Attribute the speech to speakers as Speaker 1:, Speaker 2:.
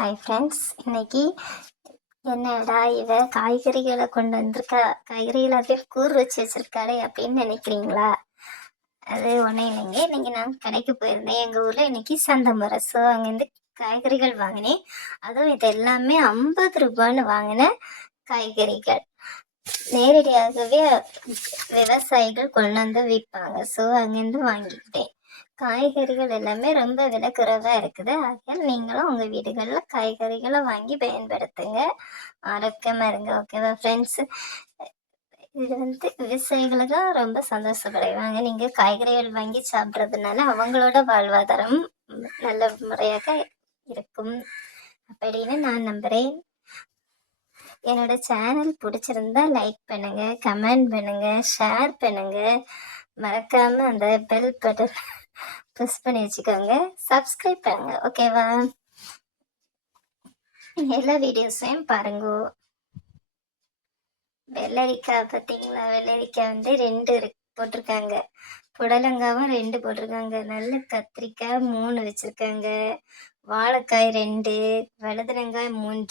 Speaker 1: Hi friends இன்னைக்கு என்னடா இவ காய்கறிகளை கொண்டு வந்திருக்கா? காய்கறிகள் அப்படியே கூறு வச்சு வச்சிருக்காளே அப்படின்னு நினைக்கிறீங்களா? அது ஒன்றும் இல்லைங்க. இன்னைக்கு நான் கடைக்கு போயிருந்தேன். எங்கள் ஊரில் இன்னைக்கு சந்தை முறை. ஸோ அங்கேருந்து காய்கறிகள் வாங்கினேன். அதுவும் இது எல்லாமே ஐம்பது ரூபான்னு வாங்கின காய்கறிகள். நேரடியாகவே விவசாயிகள் கொண்டு வந்து விற்பாங்க. ஸோ அங்கேருந்து வாங்கிக்கிட்டேன். காய்கறிகள் எல்லாமே ரொம்ப விலை குறைவாக இருக்குது. ஆகையால் நீங்களும் உங்கள் வீடுகளில் காய்கறிகளை வாங்கி பயன்படுத்துங்க. ஆரோக்கியமாக இருங்க ஓகேவா ஃப்ரெண்ட்ஸ் இது வந்து விவசாயிகளுக்கு தான் ரொம்ப சந்தோஷப்படைவாங்க நீங்கள் காய்கறிகள் வாங்கி சாப்பிட்றதுனால அவங்களோட வாழ்வாதாரம் நல்ல முறையாக இருக்கும். அப்படின்னு நான் நம்புகிறேன் என்னோட சேனல் பிடிச்சிருந்தா லைக் பண்ணுங்கள் கமெண்ட் பண்ணுங்கள் ஷேர் பண்ணுங்கள் மறக்காமல் அந்த பெல் பட்டன் ப்ரெஸ் பண்ணி வச்சுக்கோங்க சப்ஸ்கிரைப் பண்ணுங்க ஓகேவா எல்லா வீடியோஸையும் பாருங்க. வெள்ளரிக்காய் பார்த்தீங்களா? வெள்ளரிக்காய் வந்து ரெண்டு போட்டிருக்காங்க. புடலங்காவும் ரெண்டு போட்டிருக்காங்க. நல்ல கத்திரிக்காய் மூணு வச்சிருக்காங்க. வாழைக்காய் ரெண்டு வலதுரங்காய் மூன்று.